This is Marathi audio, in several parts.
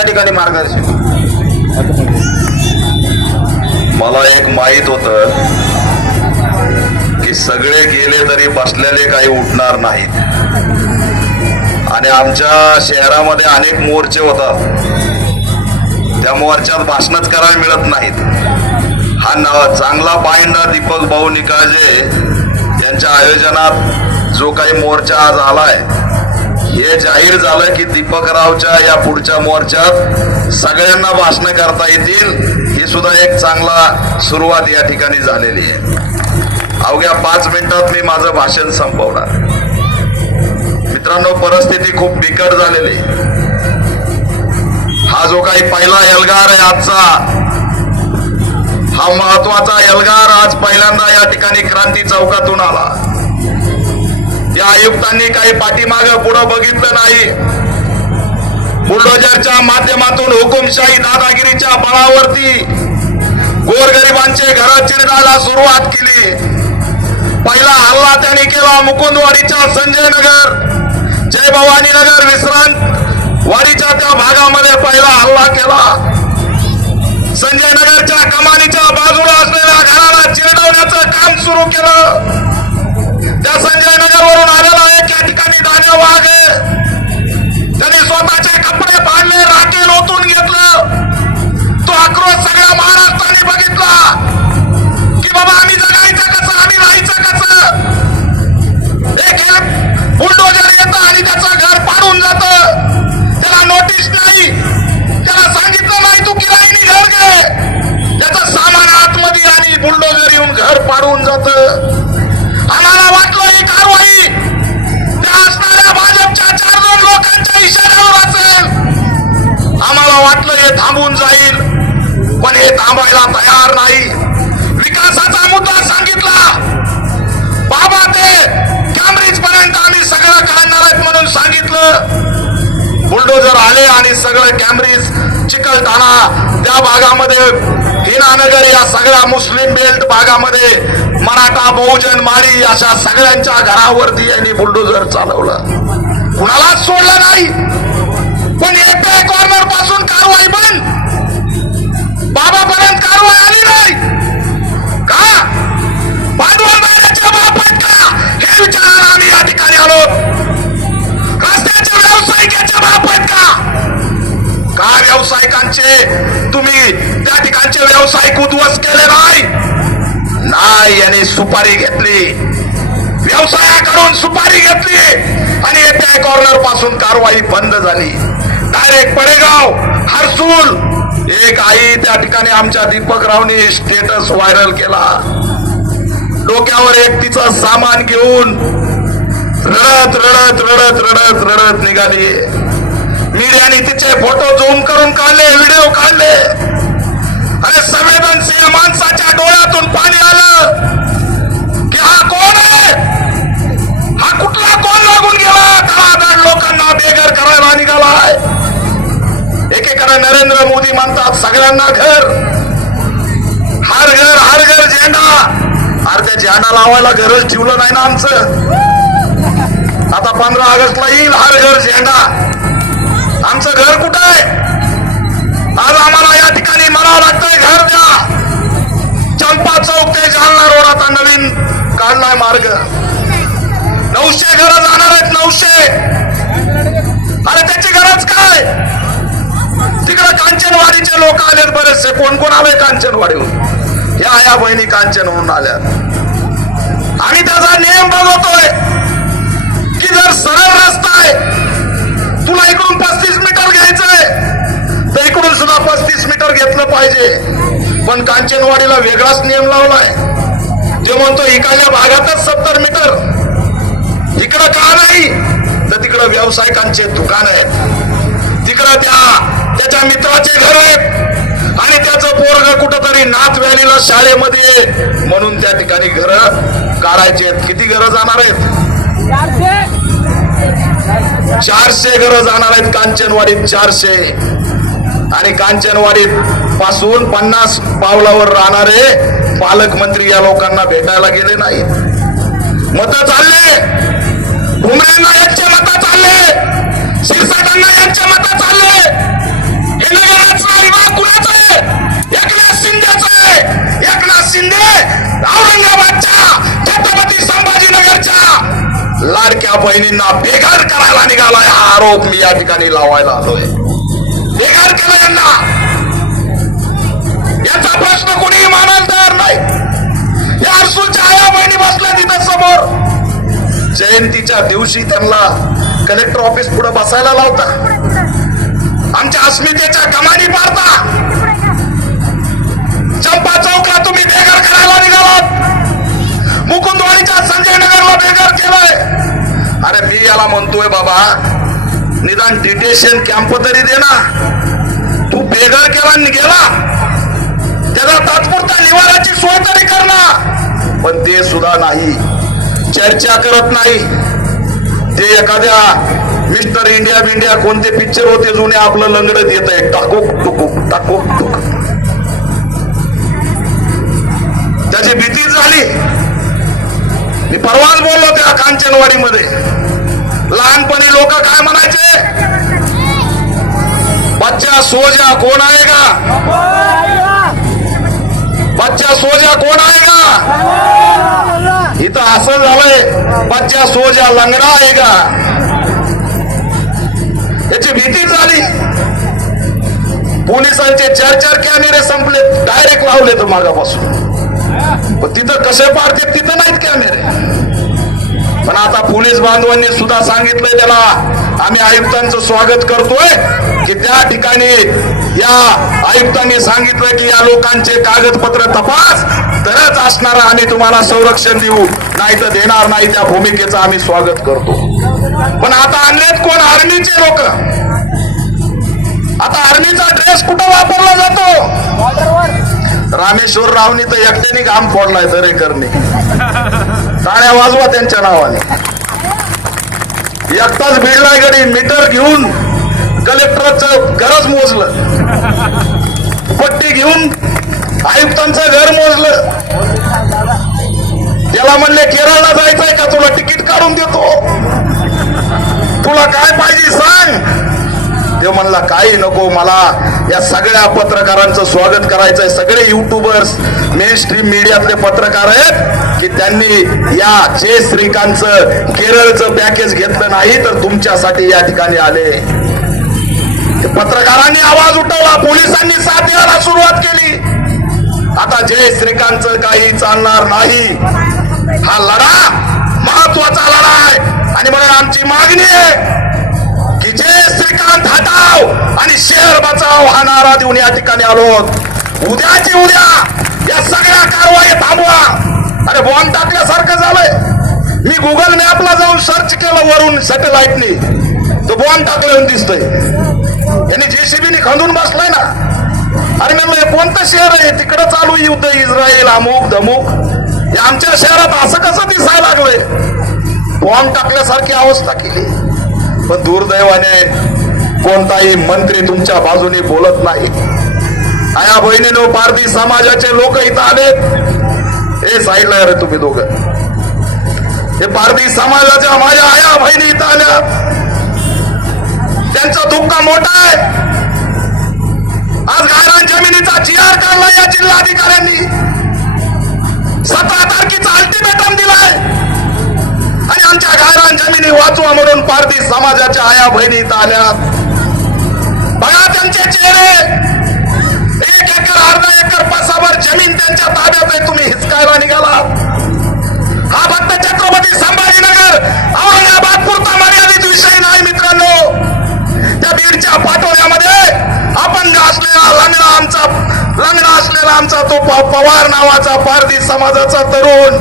या ठिकाणी मार्गदर्शन. मला एक माहित होतं की सगळे गेले तरी बसलेले काही उठणार नाहीत आणि आमच्या शहरामध्ये अनेक मोर्चे होतात. त्या मोर्चात भाषणच करायला मिळत नाहीत. हा चांगला पॉइंट दीपक भाऊ निकाळजे यांच्या आयोजनात जो काही मोर्चा आज आलाय, हे जाहीर झालं की दीपकरावच्या या पुढच्या मोर्चात सगळ्यांना भाषण करता येतील. ही सुद्धा एक चांगला सुरुवात या ठिकाणी झालेली आहे. अवघ्या 5 मिनिटात मी माझं भाषण संपवणार. मित्रांनो, परिस्थिती खूप बिकट झालेली. हा जो काही पहिला एल्गार आहे आजचा, हा महत्वाचा एल्गार आज पहिल्यांदा या ठिकाणी क्रांती चौकातून आला. या आयुक्तांनी काही पाठीमागं पुढं बघितलं नाही. बुलडोजरच्या माध्यमातून हुकुमशाही दादागिरीच्या बळावरती गोरगरिबांचे घर चिरडायला सुरुवात केली. पहिला हल्ला त्यांनी केला मुकुंदवाडीच्या संजय नगर, जय भवानी नगर, विश्रांत वाडीच्या त्या भागामध्ये पहिला हल्ला केला. संजय नगरच्या कमानीच्या बाजूला असलेल्या घराला चिरडवण्याचं काम सुरू केलं. त्या संजय नगरवरून आलेला एक या ठिकाणी दान्या वाघ, त्यांनी स्वतःचे कपडे फाडले, राखेल ओतून घेतलं. तो आक्रोश सगळ्या महाराष्ट्राने बघितला की बाबा आम्ही जगायचं कसं, आम्ही राहायचं कसं. एक बुलडोजर येतं आणि त्याचं घर पाडून जातं. त्याला नोटीस नाही, त्याला सांगितलं नाही तू किराईनी घर घे. त्याचं सामान आतमध्ये आणि बुलडोजर येऊन घर पाडून जातं. आम्हाला वाटलं ही कारवाई त्या असणाऱ्या भाजपच्या 4-2 लोकांच्या इशाऱ्यावर असेल. आम्हाला वाटलं हे थांबून जाईल, पण हे थांबायला तयार नाही. विकासाचा मुद्दा सांगितला, बाबा ते कॅम्ब्रिज पर्यंत आम्ही सगळं काढणार आहेत म्हणून सांगितलं. बुलडोजर आले आणि सगळं कॅम्ब्रिज, चिकलठाणा त्या भागामध्ये, हिनानगर या सगळ्या मुस्लिम बेल्ट भागामध्ये, मराठा, बहुजन, माळी अशा सगळ्यांच्या घरावरती यांनी बुलडोजर चालवलं. कुणालाच सोडलं नाही. पण एका कॉर्नर पासून कारवाई बंद, बाबापर्यंत कारवाई आली नाही. का भांडवलदाराच्या बापात का हे विचारायला आम्ही या ठिकाणी आलो. रस्त्याच्या व्यावसायिकाच्या बापात का व्यावसायिकांचे तुम्ही त्या ठिकाणचे व्यावसायिक उद्ध्वस्त केले नाही. यांनी सुपारी घेतली, व्यवसायाकडून सुपारी घेतली आणि त्या कॉर्नर पासून कारवाई बंद झाली. डायरेक्ट पडेगाव, हरसूल, एक आई त्या ठिकाणी आमच्या दीपकरावनी स्टेटस व्हायरल केला. डोक्यावर एक तिचं सामान घेऊन रडत रडत रडत रडत रडत निघाली. मीडियाने तिचे फोटो झूम करून काढले, व्हिडिओ काढले. अरे संवेदनशील माणसाच्या डोळ्यातून पाणी आलं की हा कोण आहे, हा कुठला कोण लागून गेला, तळागाळ लोकांना बेघर करायला निघालाय. एकीकडे नरेंद्र मोदी म्हणतात सगळ्यांना घर, हर घर झेंडा. अरे त्या झेंडा लावायला गरज ठेवलं नाही ना आमचं. आता 15 ऑगस्टला येईल हर घर झेंडा. आमचं घर कुठं आहे? आज आम्हाला या ठिकाणी म्हणावं लागतंय घर द्या. चंपा चौक ते जालना रोड आता नवीन काढलाय मार्ग. 900 घरं जाणार आहेत, 900. अरे त्याची गरज काय? तिकडे कांचनवाडीचे लोक आलेत बरेचसे. कोण कोण आले कांचनवाडीहून? या आया बहिणी कांचनवरून आल्या. आणि त्याचा नियम बघतोय की जर सरळ रस्ता आहे, तुला इकडून 35 मीटर घ्यायचंय तर इकडून सुद्धा 35 मीटर घेतलं पाहिजे. पण कांचनवाडीला वेगळाच नियम लावलाय. तो म्हणतो इकडल्या भागातच 70 मीटर. इकडं का नाही? तर तिकडं व्यावसायिकांचे दुकान आहेत, तिकडं त्याच्या मित्राचे घर आहेत आणि त्याचं पोरग कुठंतरी नाथ व्हॅलीला शाळेमध्ये, म्हणून त्या ठिकाणी घर काढायचे आहेत. किती घरं जाणार आहेत? 400 घरं जाणार आहेत कांचनवाडीत, 400. आणि कांचनवाडीत पासून 50 पावलावर राहणारे पालकमंत्री या लोकांना भेटायला गेले नाही. मत चालले, भुमरेंना यांचे मत चालले, क्षीरसागरांना यांचे मत चालले. लाडक्या बहिणींना बेघर करायला निघालाय हा आरोप मी या ठिकाणी लावायला आलोय. बेघर केलं यांना, याचा प्रश्न कोणीही मानायला तयार नाही. या अर्सूच्या आया बहिणी बसल्या तिथं समोर. जयंतीच्या दिवशी त्यांना कलेक्टर ऑफिस पुढे बसायला लावता, आमच्या अस्मितेच्या कमानी पाडता. चंपा चौकला तुम्ही बेघर करायला निघालात, मुकुंदवाडीच्या संजय नगरला बेघर केलंय. अरे मी याला म्हणतोय बाबा, निदान डिटेशन कॅम्प तरी दे ना. तू बेघर केला गेला, त्याला तात्पुरत्या निवाराची सोय तरी कर ना. पण ते सुद्धा नाही, चर्चा करत नाही. ते एखाद्या मिस्टर इंडिया बिंडिया कोणते पिक्चर होते जुने आपलं लंगडत येत आहे, टाकूक टुकूक टाकूक टुक. त्याची भीती झाली. मी परवाच बोललो त्या कांचनवाडीमध्ये, लहानपणी लोक काय म्हणायचे, बच्चा सोजा कोण आहे का, बच्चा सोजा कोण आहे का. इथं असं झालंय, बच्चा सोजा लंगडा आहे का. याची भीती झाली. पोलिसांचे 4 कॅमेरे संपले, डायरेक्ट लावले तर मागापासून. पण तिथं कसे पाडते, तिथं नाहीत कॅमेरे. पण आता पोलीस बांधवांनी सुद्धा सांगितलंय त्याला, आम्ही आयुक्तांचं स्वागत करतोय की त्या ठिकाणी या आयुक्तांनी सांगितलं की या लोकांचे कागदपत्र तपास, तरच असणारा आम्ही तुम्हाला संरक्षण देऊ, नाही तर देणार नाही. त्या भूमिकेचं आम्ही स्वागत करतो. पण आता आणलेत कोण, आर्मीचे लोक. आता आर्मीचा ड्रेस कुठं वापरला जातो. रामेश्वर रावनी तर एकट्याने घाम फोडलाय दरेकरने. टाळ्या वाजवा त्यांच्या नावाने. एकटाच भिडलाय गडी, मीटर घेऊन कलेक्टरचं घरच मोजलं, पट्टी घेऊन आयुक्तांचं घर मोजलं. त्याला म्हणले केरळला जायचंय का, तुला तिकीट काढून देतो, तुला काय पाहिजे सांग. ते म्हणला काही नको, मला या सगळ्या पत्रकारांचं स्वागत करायचंय. सगळे युट्यूबर्स, मेन स्ट्रीम मीडियातले पत्रकार आहेत की त्यांनी या जय श्रीकांतचं केरळचं पॅकेज घेतलं नाही, तर तुमच्यासाठी या ठिकाणी आले. पत्रकारांनी आवाज उठवला, पोलिसांनी साथ द्यायला सुरुवात केली. आता जय श्रीकांतचं काही चालणार नाही. हा लढा महत्वाचा लढा आहे आणि म्हणून आमची मागणी आहे की जय श्रीकांत हटाव आणि शहर बचाव हा नारा देऊन या ठिकाणी आलो. उद्याची उद्या या सगळ्या कारवाई थांबवा. अरे बॉम्ब टाकल्यासारखं झालंय. मी गुगल मॅपला जाऊन सर्च केलं वरून सॅटेलाइटनी, तो बॉम्ब टाकल्यावर दिसतोय. यांनी जेसीबीनी खंदून बसलाय ना. अरे म्हणलं हे कोणतं शहर आहे, तिकडं चालू युद्ध, इस्रायल अमुक धमुक. हे आमच्या शहरात असं कसं दिसायला लागलंय. बॉम्ब टाकल्यासारखी अवस्था केली. पण दुर्दैवाने कोणताही मंत्री तुमच्या बाजूने बोलत नाही. आया बहिणीनो, पारधी समाजाचे लोक इथं आलेत. हे साईडला रे तुम्ही दोघं, हे पारधी समाजाच्या माझ्या आया बहिणी इथं आल्या. त्यांचं दुःख मोठं आहे. आज गायरान जमिनीचा GR काढला या जिल्हाधिकाऱ्यांनी. 17 तारखेचा अल्टिमेटम दिलाय आणि आमच्या गायरान जमिनी वाचवा म्हणून पारधी समाजाच्या आया बहिणी इथं आल्या. बघा त्यांचे चेहरे. 1 एकर अर्धा एकर पासावर जमीन त्यांच्या ताब्यात आहे. तुम्ही हिसकायला निघाला. हा फक्त छत्रपती संभाजीनगर औरंगाबाद पुरता मर्यादित विषय नाही मित्रांनो. त्या बीडच्या पाटोळ्यामध्ये अपंग असलेला लंगडा असलेला आमचा तो पवार नावाचा पारधी समाजाचा तरुण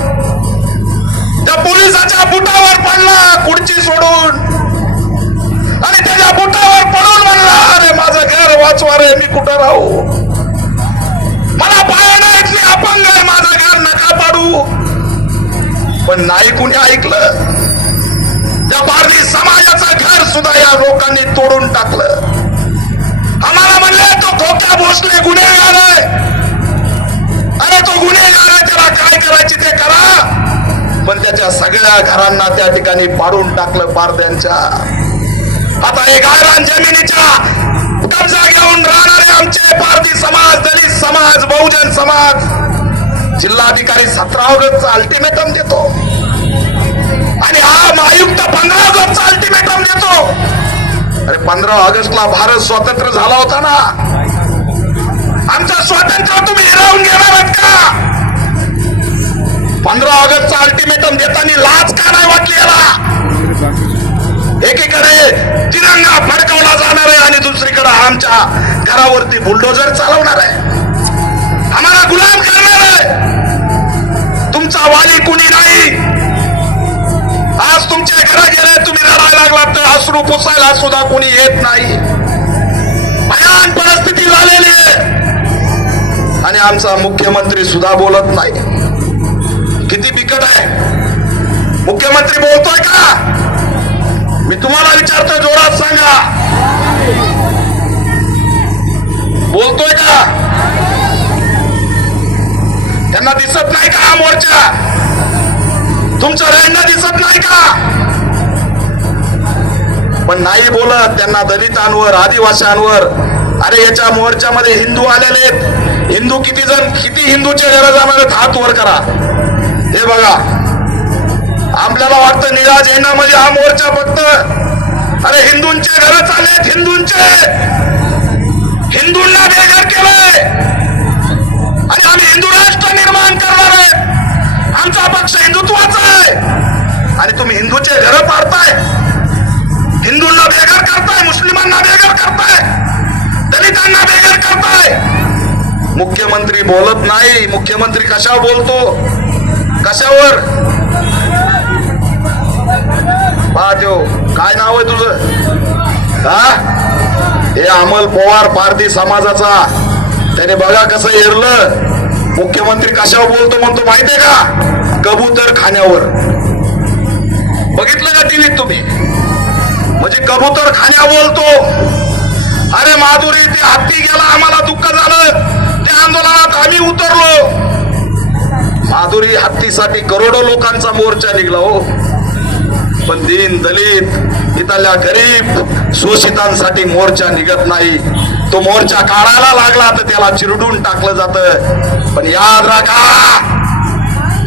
त्या पोलिसाच्या बुटावर पडला खुर्ची सोडून आणि त्याच्या बुटावर पडून म्हणला, अरे माझं घर वाचवा रे, मी कुठं राहू, मला पायाने इथली अपंग, माझं घर नका पाडू. पण नाही कुणी ऐकलं. त्या पारधी समाजाचं घर सुद्धा या लोकांनी तोडून टाकलं. आम्हाला म्हणले तो खोक्या भोसले गुन्हेगार आहे. अरे तो गुन्हेगार आहे, त्याला काय करायचे ते करा. पण त्याच्या सगळ्या घरांना त्या ठिकाणी पाडून टाकलं पारध्यांच्या. आता हे गायरान जमिनीच्या कब्जा घेऊन राहणारे आमचे पारधी समाज, दलित समाज, बहुजन समाज, जिल्हाधिकारी 17 ऑगस्टचा अल्टिमेटम देतो. आणि हा महायुक्त 15 ऑगस्टचा अल्टिमेटम देतो. अरे 15 ऑगस्टला भारत स्वतंत्र झाला होता ना. आमचं स्वातंत्र्य तुम्ही हिरावून घेणार आहात का? 15 ऑगस्टचा अल्टिमेटम देताना लाज का नाही वाटली याला? एकीकडे तिरंगा फडकवला जाणार आहे आणि दुसरीकडे आमच्या घरावरती बुलडोजर चालवणार आहे, आम्हाला गुलाम करणार आहे. तुमचा वाली कुणी नाही. आज तुमच्या घरा गेले, तुम्ही रडायला लागलात तर अश्रू पुसायला सुद्धा कोणी येत नाही. भयान परिस्थिती झालेली आहे आणि आमचा मुख्यमंत्री सुद्धा बोलत नाही. किती बिकट आहे. मुख्यमंत्री बोलतोय का? मी तुम्हाला विचारतो, जोरात सांगा, बोलतोय का? त्यांना दिसत नाही का हा मोर्चा? तुमचं रडणं दिसत नाही का? पण नाही बोलत. त्यांना दलितांवर, आदिवासींवर, अरे याच्या मोर्चामध्ये हिंदू आलेले आहेत. हिंदू किती हिंदूचे घर जाणार आहेत? हात वर करा. हे बघा, आपल्याला वाटतं निळा झेंडा म्हणजे हा मोर्चा फक्त अरे हिंदूंचे घर चाललेत. हिंदूंना बेघर केलंय आणि आम्ही हिंदू राष्ट्र निर्माण करणार आहे. आमचा पक्ष हिंदुत्वाचा आहे आणि तुम्ही हिंदूचे घर पाडताय, हिंदूंना बेघर करताय, मुस्लिमांना बेघर करताय, दलितांना बेघर करताय. मुख्यमंत्री बोलत नाही. मुख्यमंत्री कशावर बोलतो? कशावर? पाहतो, काय नाव आहे तुझं? हा, हे अमल पवार, पारधी समाजाचा. त्याने बघा कसं एरलं. मुख्यमंत्री कशावर बोलतो म्हणतो माहितीये का? कबूतर खाण्यावर. बघितलं का टीव्हीत तुम्ही? म्हणजे कबूतर खाण्या बोलतो. अरे माधुरी, ते हत्ती गेला, आम्हाला दुःख झालं, त्या आंदोलनात आम्ही उतरलो. माधुरी हत्तीसाठी करोडो लोकांचा मोर्चा निघला हो. पण दीन दलित, इथल्या गरीब शोषितांसाठी मोर्चा निघत नाही. तो मोर्चा काढायला लागला तर त्याला चिरडून टाकलं जातं. पण याद राखा,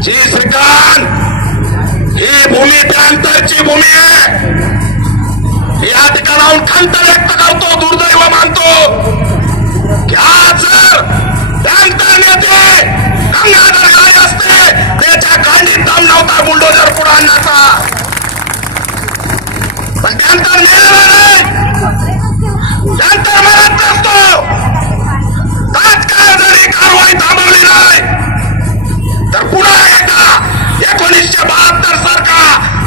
जी श्रीकांत, ही भूमी त्यानंतरची भूमी आहे. या ठिकाणाहून खंत व्यक्त करतो, दुर्दैव मानतो की आज जर त्यानंतर नेते गंगाधर गाय असते, त्याच्या कांडीत दम नव्हता बुलडोजर पुढे आणण्याचा. पण त्यानंतर मिळालं नाही, त्यानंतर मरत नसतो. तात्काळ जरी कारवाई थांबवली नाही तर पुन्हा एकदा 1972 सारखा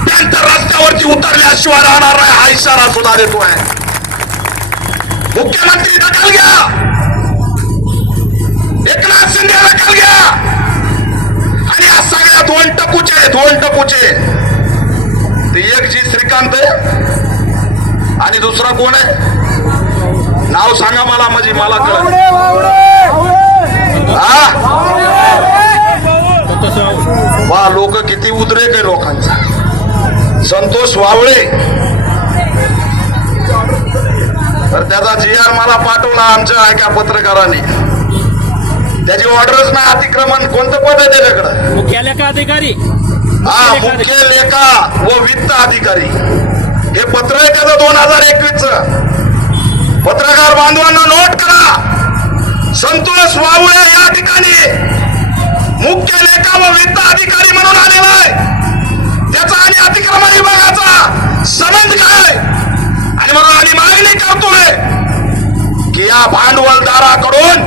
त्यानंतर रस्त्यावरती उतरल्याशिवाय राहणार नाही, हा इशारा सुद्धा देतोय. मुख्यमंत्री दखल घ्या, एकनाथ शिंदे दखल घ्या आणि या सगळ्या दोन टपूचे ते एक जी श्रीकांत आहे आणि दुसरा कोण आहे? नाव सांगा मला, म्हणजे मला कळलं. वा, लोक किती उद्रेक आहे लोकांचा. संतोष वावळे, तर त्याचा GR मला पाठवला आमच्या एका पत्रकाराने. त्याची ऑर्डरच नाही. अतिक्रमण कोणतं पद आहे त्याच्याकडं? मुख्य लेखा अधिकारी. हा, मुख्य लेखा व वित्त अधिकारी. हे पत्र आहे त्याचं 2021च. पत्रकार बांधवांना नोट करा, संतोष वावळे या ठिकाणी मुख्य लेखा व वित्त अधिकारी म्हणून आलेला आहे. त्याचा आणि अतिक्रमण विभागाचा संबंध काय? आणि म्हणून आम्ही मागणी करतोय की या भांडवलदाराकडून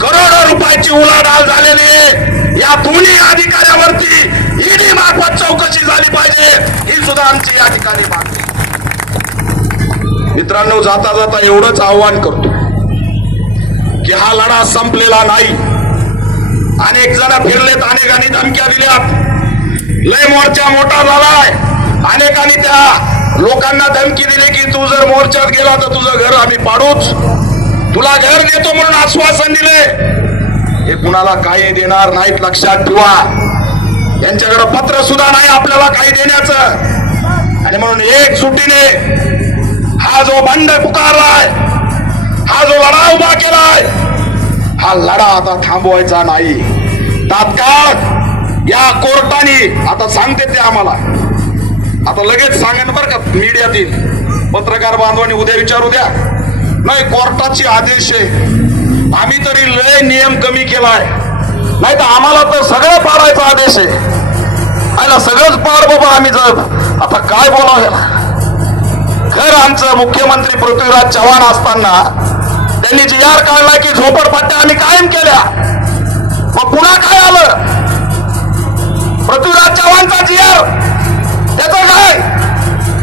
करोडो रुपयाची उलाढाल झालेली या दोन्ही अधिकाऱ्यावरती ईडी मार्फत चौकशी झाली पाहिजे, ही सुद्धा आमची या ठिकाणी मागणी. मित्रांनो, जाता जाता एवढंच आव्हान करतो की हा लढा संपलेला नाही. अनेक जण फिरलेत, अनेकांनी धमक्या दिल्यात, लय मोर्चा मोठा झालाय. अनेकांनी त्या लोकांना धमकी दिली की तू जर मोर्चात गेला तर तुझं घर आम्ही पाडूच, तुला घर देतो म्हणून आश्वासन दिले. हे कुणाला काही देणार नाहीत, लक्षात ठेवा. यांच्याकडे पत्र सुद्धा नाही आपल्याला काही देण्याचं. आणि म्हणून एक सुट्टीने हा जो बंड पुकारलाय, हा जो लढा उभा केलाय, हा लढा आता थांबवायचा नाही. तात्काळ या कोर्टाने आता सांगते ते आम्हाला आता लगेच सांगेन बरं का मीडियातील पत्रकार बांधवांनी उद्या विचारू द्या. नाही कोर्टाचे आदेश आहे, आम्ही तरी लय नियम कमी केलाय, नाही तर आम्हाला तर सगळं पाळायचा आदेश आहे. आयला सगळंच पाळ बाबा आम्ही जर आता काय बोलावं याला. खर आमचं मुख्यमंत्री पृथ्वीराज चव्हाण असताना त्यांनी जी आर काढला की झोपडपट्ट्या आम्ही कायम केल्या. मग पुन्हा काय आलं? पृथ्वीराज चव्हाणचा जी आर त्याचं काय?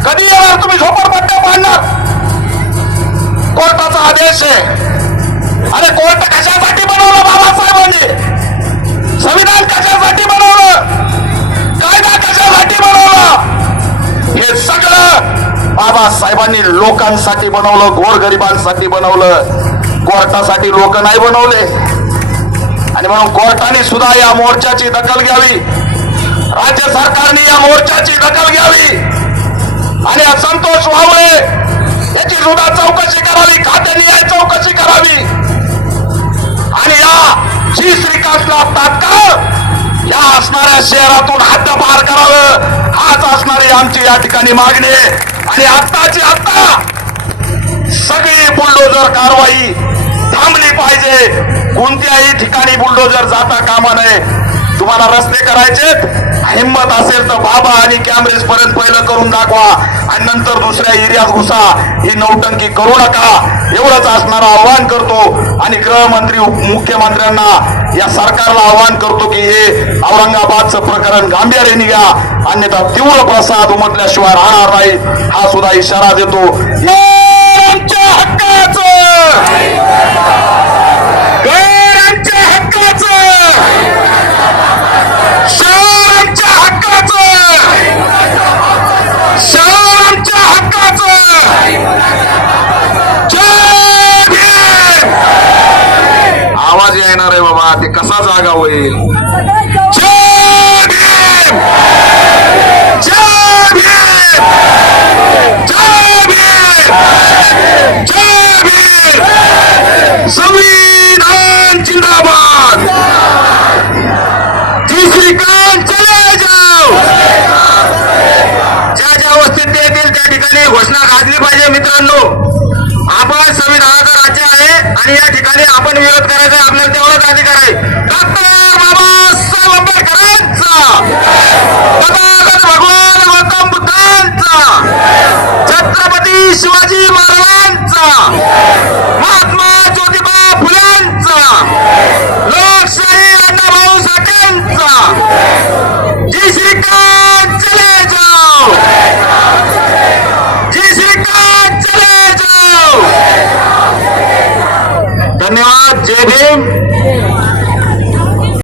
कधी येणार तुम्ही झोपडपट्ट्या पाडणार? कोर्टाचा आदेश आहे. अरे कोर्ट कशासाठी बनवलं बाबासाहेबांनी? संविधान कशासाठी बनवलं? कायदा कशासाठी बनवलं? हे सगळं बाबासाहेबांनी लोकांसाठी बनवलं, गोरगरिबांसाठी बनवलं. कोर्टासाठी लोक नाही बनवले. आणि म्हणून कोर्टाने सुद्धा या मोर्चाची दखल घ्यावी, राज्य सरकारने या मोर्चाची दखल घ्यावी आणि संतोष वावळे याची सुद्धा चौकशी करावी, खात्याने चौकशी करावी आणि या जी श्रीकांतला तात्काळ या असणाऱ्या शहरातून हद्दपार करावं, हाच असणारी आमची या ठिकाणी मागणी आहे. आणि आत्ताची आत्ता सगळी बुलडोजर कारवाई थांबली पाहिजे. कोणत्याही ठिकाणी बुलडोजर जाता कामा नये. तुम्हाला रस्ते करायचेत, हिंमत असेल तर बाबा आणि कॅमेरेज पर्यंत पहिलं करून दाखवा आणि नंतर दुसऱ्या एरियात घुसा. ही नौटंकी करू नका, एवढंच असणारं आव्हान करतो. आणि गृहमंत्री मुख्यमंत्र्यांना या सरकारला आव्हान करतो की हे औरंगाबादचं प्रकरण गांभीर्याने घ्या, अन्यथा तीव्र प्रसाद उमटल्याशिवाय राहणार नाही, हा सुद्धा इशारा देतो. आमच्या हक्काचं आमच्या हक्काचं आमच्या हक्काचं आमच्या हक्काचं जय भीम. आवाज येणार आहे बाबा, ते कसा जागा होईल? जय भीम, जय भीम, जय भीम, जय भीम. संविधान जिंदाबाद. जी श्रीकांत चले जाओ. ज्या ज्या वस्तीत येतील त्या ठिकाणी घोषणा गाजली पाहिजे. मित्रांनो, आपण संविधानाचं राज्य आहे आणि या ठिकाणी आपण विरोध करायचा, आपल्याला तेवढाच अधिकार आहे. डॉक्टर बाबासाहेब आंबेडकरांचा, तथागत भगवान गौतम बुद्धांचा, छत्रपती शिवाजी महाराजांचा, महात्मा ज्योतिबा फुलेंचा, लोकशाही अण्णाभाऊ साठेंचा,